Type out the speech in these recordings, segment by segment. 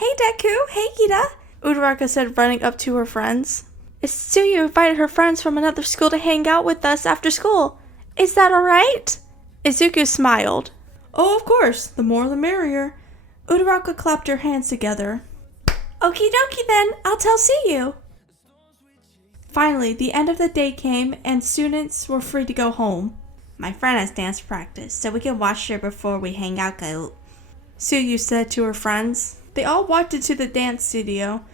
Hey Deku, hey Ida, Uraraka said, running up to her friends. Tsuyu invited her friends from another school to hang out with us after school. Is that alright? Izuku smiled. Oh, of course, the more the merrier. Uraraka clapped her hands together. Okie dokie then, I'll tell Tsuyu. Finally, the end of the day came and students were free to go home. My friend has dance practice, so we can watch her before we hang out, Tsuyu said to her friends. They all walked into the dance studio.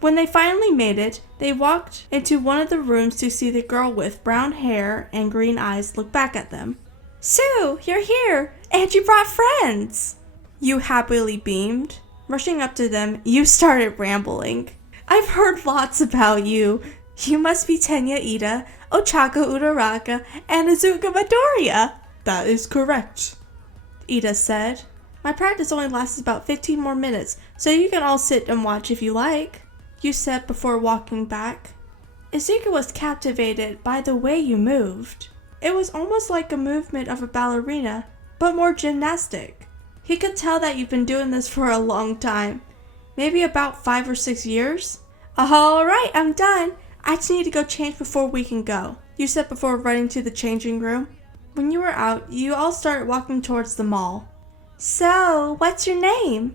When they finally made it, they walked into one of the rooms to see the girl with brown hair and green eyes look back at them. Sue, you're here, and you brought friends! You happily beamed. Rushing up to them, you started rambling. I've heard lots about you. You must be Tenya Ida, Ochako Uraraka, and Izuku Midoriya. That is correct, Ida said. My practice only lasts about 15 more minutes, so you can all sit and watch if you like, you said before walking back. Izuku was captivated by the way you moved. It was almost like a movement of a ballerina, but more gymnastic. He could tell that you've been doing this for a long time, maybe about 5 or 6 years. Alright, I'm done. I just need to go change before we can go, you said before running to the changing room. When you were out, you all started walking towards the mall. So, what's your name?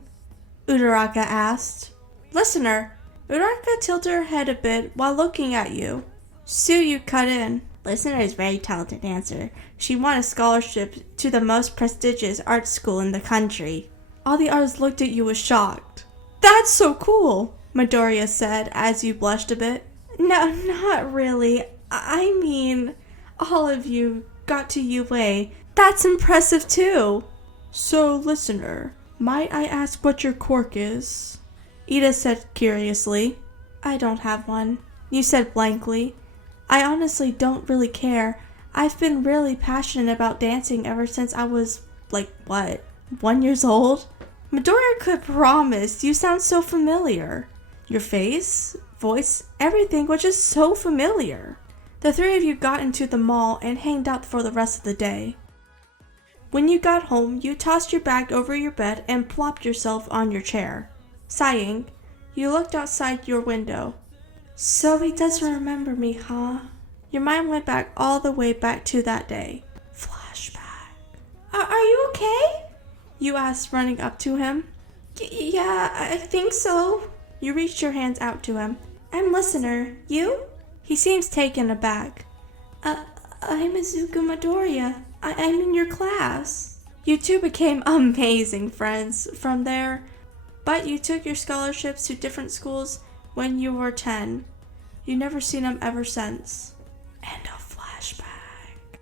Uraraka asked. Listener. Uraraka tilted her head a bit while looking at you. Tsuyu cut in. Listener is a very talented dancer. She won a scholarship to the most prestigious art school in the country. All the others looked at you with shocked. That's so cool, Midoriya said as you blushed a bit. No, not really. I mean, all of you got to UA. That's impressive too. So, listener, might I ask what your quirk is? Ida said curiously. I don't have one, you said blankly. I honestly don't really care. I've been really passionate about dancing ever since I was, 1 year old? Midoriya could promise you sound so familiar. Your face, voice, everything was just so familiar. The three of you got into the mall and hanged out for the rest of the day. When you got home, you tossed your bag over your bed and plopped yourself on your chair. Sighing, you looked outside your window. So he doesn't remember me, huh? Your mind went back all the way back to that day. Flashback. Are you okay? You asked, running up to him. Yeah, I think so. You reached your hands out to him. I'm listener. You? He seems taken aback. I'm Izuku Midoriya. I'm in your class. You two became amazing friends from there, but you took your scholarships to different schools when you were 10. You've never seen him ever since. End of flashback.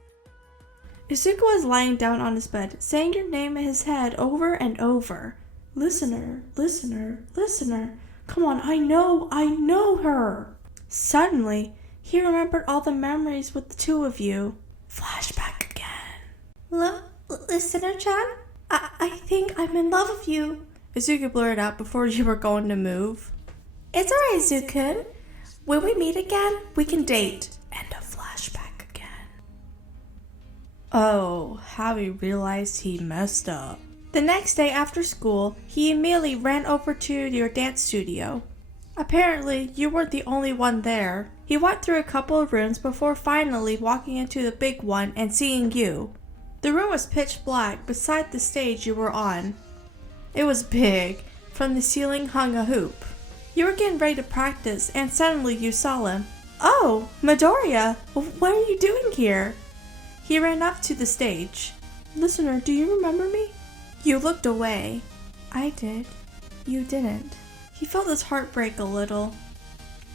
Izuku was lying down on his bed, saying your name in his head over and over. Listener, listener, listener. Come on, I know her. Suddenly, he remembered all the memories with the two of you. Flashback again. Listener-chan? I think I'm in love with you. Izuku blurted out before you were going to move. It's alright, Izuku. When we meet again, we can date. End of flashback again. Oh, how he realized he messed up. The next day after school, he immediately ran over to your dance studio. Apparently, you weren't the only one there. He walked through a couple of rooms before finally walking into the big one and seeing you. The room was pitch black beside the stage you were on. It was big. From the ceiling hung a hoop. You were getting ready to practice and suddenly you saw him. Oh, Midoriya, what are you doing here? He ran up to the stage. Listener, do you remember me? You looked away. I did. You didn't. He felt his heart break a little.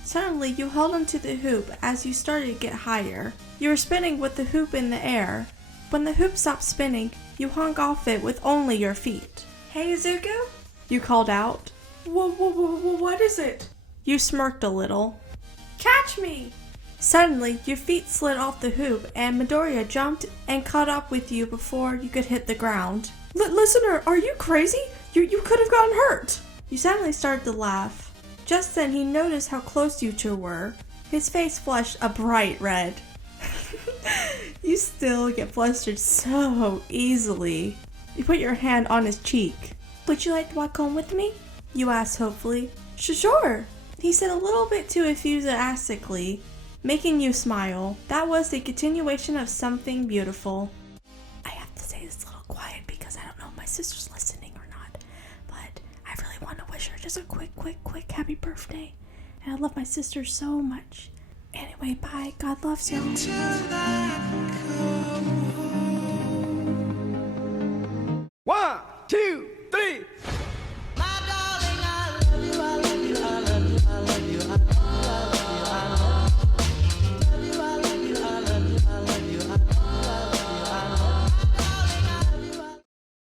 Suddenly, you held onto the hoop as you started to get higher. You were spinning with the hoop in the air. When the hoop stopped spinning, you hung off it with only your feet. Hey, Izuku? You called out. What is it? You smirked a little. Catch me! Suddenly, your feet slid off the hoop and Midoriya jumped and caught up with you before you could hit the ground. Listener, are you crazy? You could have gotten hurt. You suddenly started to laugh. Just then, he noticed how close you two were. His face flushed a bright red. You still get flustered so easily. You put your hand on his cheek. Would you like to walk home with me? You asked hopefully. Sure. He said a little bit too enthusiastically, making you smile. That was the continuation of something beautiful. I have to say this a little quiet because I don't know if my sister's listening or not, but I really want to wish her just a quick happy birthday. And I love my sister so much. Anyway, bye. God loves y'all.